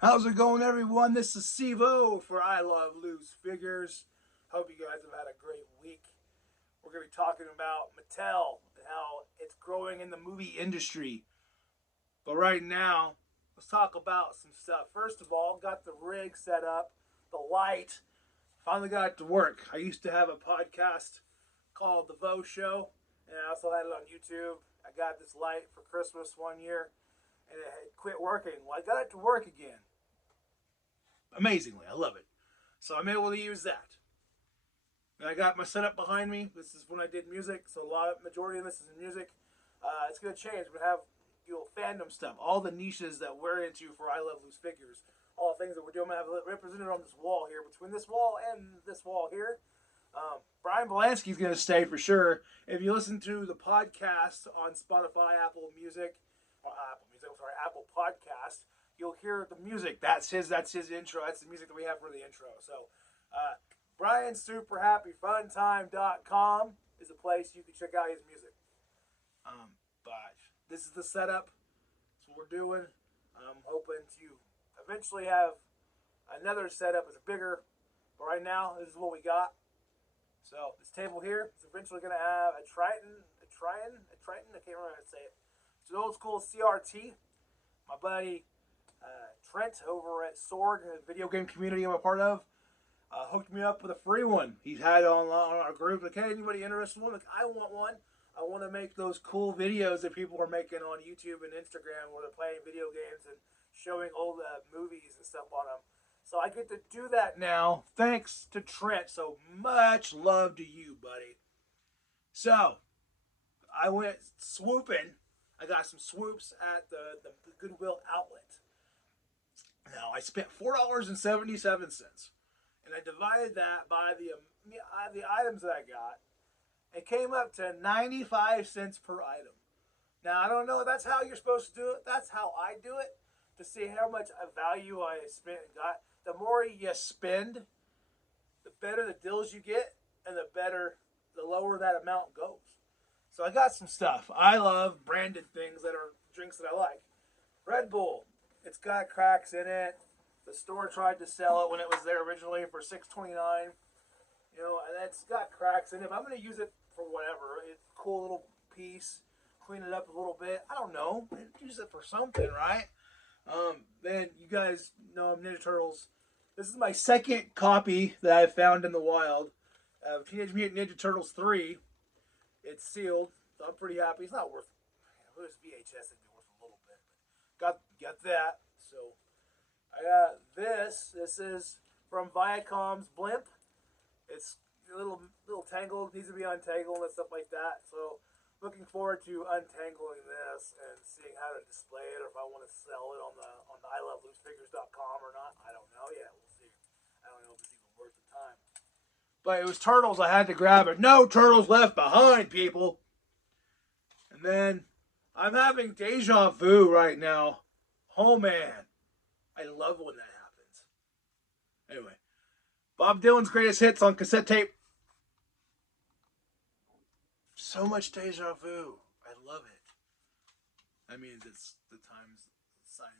How's it going, everyone? This is Sivo for I Love Loose Figures. Hope you guys have had a great week. We're going to be talking about Mattel and how it's growing in the movie industry. But right now, let's talk about some stuff. First of all, got the rig set up, the light. Finally got it to work. I used to have a podcast called The Vo Show, and I also had it on YouTube. I got this light for Christmas one year, and it had quit working. Well, I got it to work again amazingly. I love it. So I'm able to use that. And I got my setup behind me. This is when I did music, so majority of this is in music. It's gonna change. We're gonna have fandom stuff, all the niches that we're into for I Love Loose Figures, all the things that we're doing. I'm gonna have it represented on this wall here, between this wall and this wall here. Brian Belansky's gonna stay for sure. If you listen to the podcast on Spotify, Apple Music, Apple Podcast, you'll hear the music. That's his intro. That's the music that we have for the intro. So, BrianSuperHappyFunTime.com is a place you can check out his music. But this is the setup. That's what we're doing. I'm hoping to eventually have another setup that's bigger. But right now, this is what we got. So this table here is eventually going to have a Triton. I can't remember how to say it. It's an old school CRT. My buddy Trent over at Sword, a video game community I'm a part of, hooked me up with a free one. He's had it on our group. Like, hey, anybody interested in one? Like, I want one. I want to make those cool videos that people are making on YouTube and Instagram where they're playing video games and showing old movies and stuff on them. So I get to do that now, thanks to Trent. So much love to you, buddy. So I went swooping. I got some swoops at the Goodwill outlet. Now I spent $4.77, and I divided that by the items that I got. It came up to 95 cents per item. Now I don't know if that's how you're supposed to do it. That's how I do it to see how much value I spent and got. The more you spend, the better the deals you get, and the lower that amount goes. So I got some stuff. I love branded things that are drinks that I like. Red Bull. It's got cracks in it. The store tried to sell it when it was there originally for $6.29. And it's got cracks in it. If I'm going to use it for whatever, it's a cool little piece, clean it up a little bit. I don't know. Use it for something, right? Then you guys know Ninja Turtles. This is my second copy that I found in the wild of Teenage Mutant Ninja Turtles 3. It's sealed, so I'm pretty happy. It's not worth. If it was VHS, it'd be worth a little bit. But got that. So I got this. This is from Viacom's Blimp. It's a little tangled. Needs to be untangled and stuff like that. So looking forward to untangling this and seeing how to display it, or if I want to sell it on the iloveloosefigures.com or not. I don't know yet. We'll see. I don't know if it's even worth the time. But it was Turtles. I had to grab it. No Turtles left behind, people. And then I'm having deja vu right now. Oh, man. I love when that happens. Anyway. Bob Dylan's greatest hits on cassette tape. So much deja vu. I love it. That means it's the signs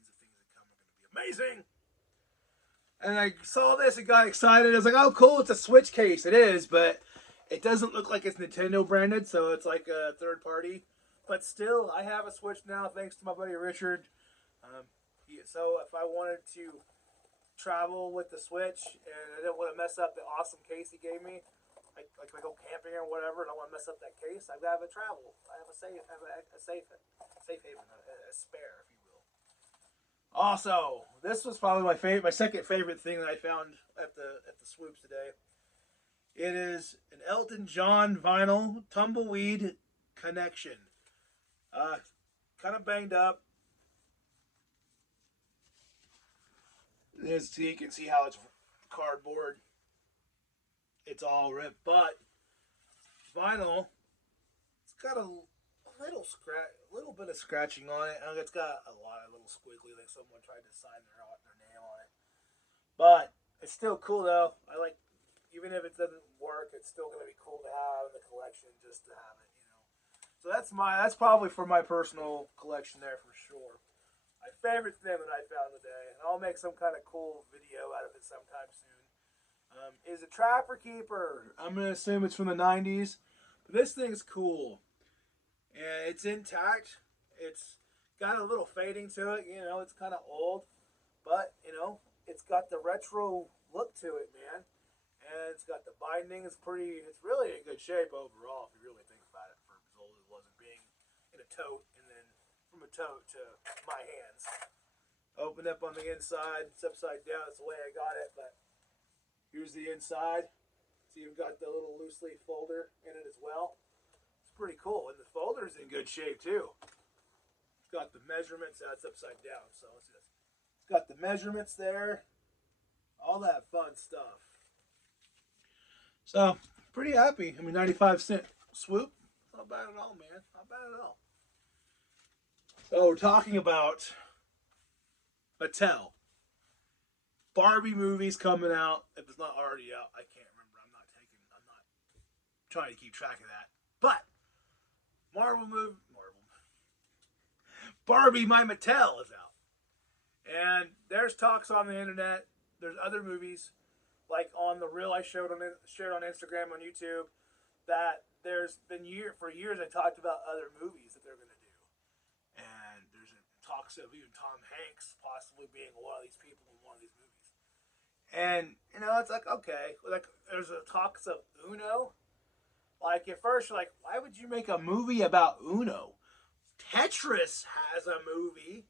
of things that come are going to be amazing. And I saw this and got excited. I was like, oh, cool, it's a Switch case. It is, but it doesn't look like it's Nintendo branded, so it's like a third party. But still, I have a Switch now thanks to my buddy Richard. So if I wanted to travel with the Switch and I didn't want to mess up the awesome case he gave me, like if I go camping or whatever and I want to mess up that case, I have a travel. I have a safe haven, a spare, if you will. Also, this was probably my second favorite thing that I found at the swoops today. It is an Elton John vinyl Tumbleweed Connection. Kind of banged up. So you can see how it's cardboard. It's all ripped, but vinyl. It's got a little bit of scratching on it, and it's got a lot of little squiggly, like someone tried to sign their name on it. But it's still cool though. I like, even if it doesn't work, it's still gonna be cool to have in the collection just to have it, So that's probably for my personal collection there for sure. I My favorite thing that I found today, and I'll make some kind of cool video out of it sometime soon, is a Trapper Keeper. I'm going to assume it's from the 90s. But this thing's cool. And it's intact. It's got a little fading to it. You know, it's kind of old. But, you know, it's got the retro look to it, man. And it's got the binding. It's really in good shape overall, if you really think about it, for as old as it was, being in a tote, and then from a tote to my hands. Open up on the inside. It's upside down. That's the way I got it. But here's the inside. So you've got the little loose leaf folder in it as well. It's pretty cool. And the folder's in good shape, too. It's got the measurements. That's upside down. So it's got the measurements there. All that fun stuff. So, pretty happy. I mean, 95-cent swoop. Not bad at all, man. Not bad at all. So, we're talking about Mattel. Barbie movie's coming out. If it's not already out, I can't remember. I'm not trying to keep track of that. But, Barbie My Mattel is out. And there's talks on the internet. There's other movies, like on the reel I shared on Instagram, on YouTube, that there's been for years I talked about other movies that they're going to do. And there's talks of even Tom Hanks possibly being one of these people in one of these movies. And, you know, it's like, okay. Like, there's talks of Uno. Like, at first, you're like, why would you make a movie about Uno? Tetris has a movie.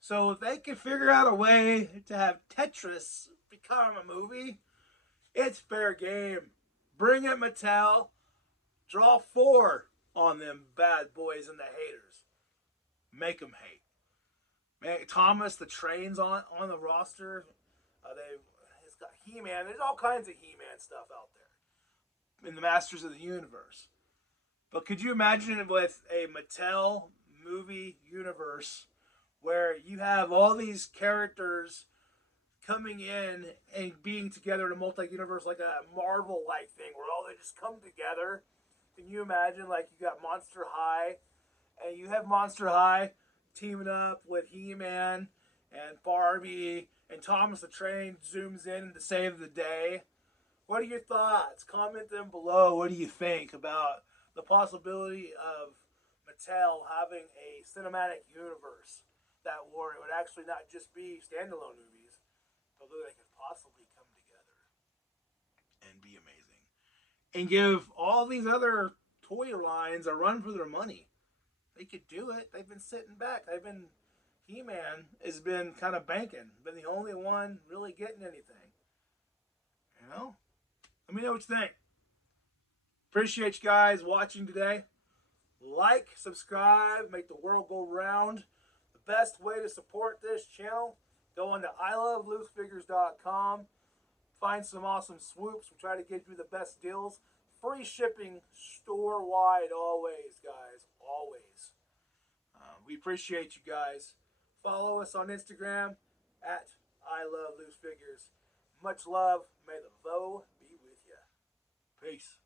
So if they can figure out a way to have Tetris become a movie, it's fair game. Bring it, Mattel. Draw 4 on them bad boys and the haters. Make them hate. Man, Thomas the Train's on the roster. It's got He-Man. There's all kinds of He-Man stuff out there in the Masters of the Universe. But could you imagine it with a Mattel movie universe where you have all these characters coming in and being together in a multi-universe, like a Marvel-like thing, where all they just come together? Can you imagine, like, you got Monster High, and you have Monster High teaming up with He-Man and Barbie, and Thomas the Train zooms in to save the day? What are your thoughts? Comment them below. What do you think about the possibility of Mattel having a cinematic universe that where it would actually not just be standalone movies, but they could possibly come together and be amazing, and give all these other toy lines a run for their money? They could do it. They've been sitting back. He-Man has been kind of banking, been the only one really getting anything. You know? Let me know what you think. Appreciate you guys watching today. Like, subscribe, make the world go round. The best way to support this channel, go on to iloveloosefigures.com. Find some awesome swoops. We try to give you the best deals. Free shipping store-wide always, guys. Always. We appreciate you guys. Follow us on Instagram at iloveloosefigures. Much love. May the Vo be with you. Peace.